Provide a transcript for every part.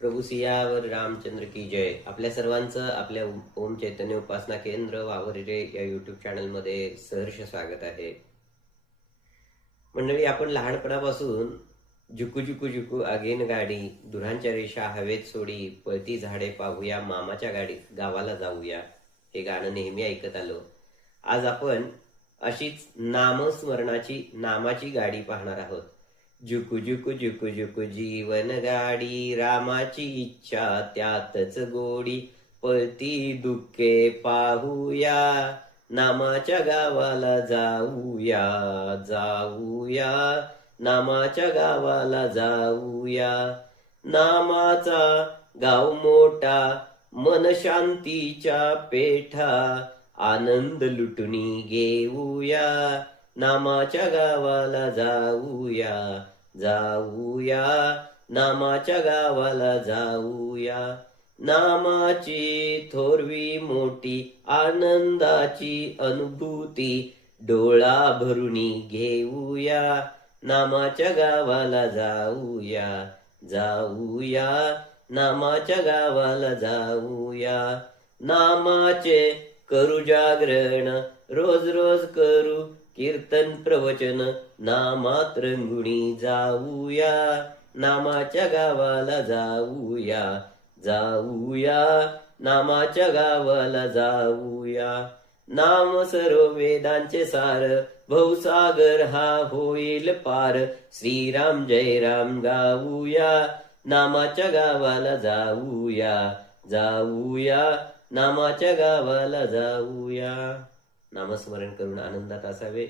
प्रभू सियावर रामचंद्र की जय. आपल्या सर्वांचं आपल्या ओम चैतन्य उपासना केंद्र वावरे या युट्यूब चॅनलमध्ये सहर्ष स्वागत आहे. मंडळी, आपण लहानपणापासून जुकू जुकू जुकू आगेन गाडी, धुरांच्या रेषा हवेत सोडी, पळती झाडे पाहूया, मामाच्या गाडीत गावाला जाऊया, हे गाणं नेहमी ऐकत आलो. आज आपण अशीच नामस्मरणाची नामाची गाडी पाहणार आहोत. जुकू जुकू जुकू जुकू जीवन गाडी, रामाची इच्छा त्यातच गोडी, पळती दुःखे पाहूया, नामाच्या गावाला जाऊया, जाऊया, नामाच्या गावाला जाऊया. नामाचा गाव मोठा, मन शांतीच्या पेठा, आनंद लुटणी घेऊया, नामाच्या गावाला जाऊया, जाऊया, नामाच्या गावाला जाऊया. नामाची थोरवी मोठी, आनंदाची अनुभूती, डोळा भरुनी घेऊया, नामाच्या गावाला जाऊया, जाऊया, नामाच्या गावाला जाऊया. नामाचे करू जागरण, रोज रोज करू कीर्तन प्रवचन, नामात रंगुणी जाऊया, नामाच्या गावाला जाऊया, जाऊया, नामाच्या गावाला जाऊया. नाम सर्व वेदांचे सार, भवसागर हा होईल पार, श्रीराम जय राम गाऊया, नामाच्या गावाला जाऊया, जाऊया, नामाच्या गावाला जाऊया. नामस्मरण करून आनंदात असावे.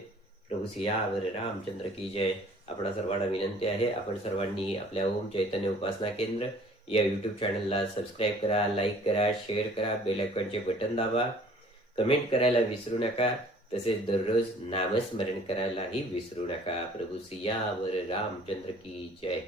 प्रभू सियावर रामचंद्र की जय. आपणा सर्वांना विनंती आहे, आपण सर्वांनी आपल्या ओम चैतन्य उपासना केंद्र या युट्यूब चॅनलला सबस्क्राईब करा, लाईक करा, शेअर करा, बेल आयकॉनचे बटन दाबा, कमेंट करायला विसरू नका. तसेच दररोज नामस्मरण करायलाही विसरू नका. प्रभू सियावर रामचंद्र की जय.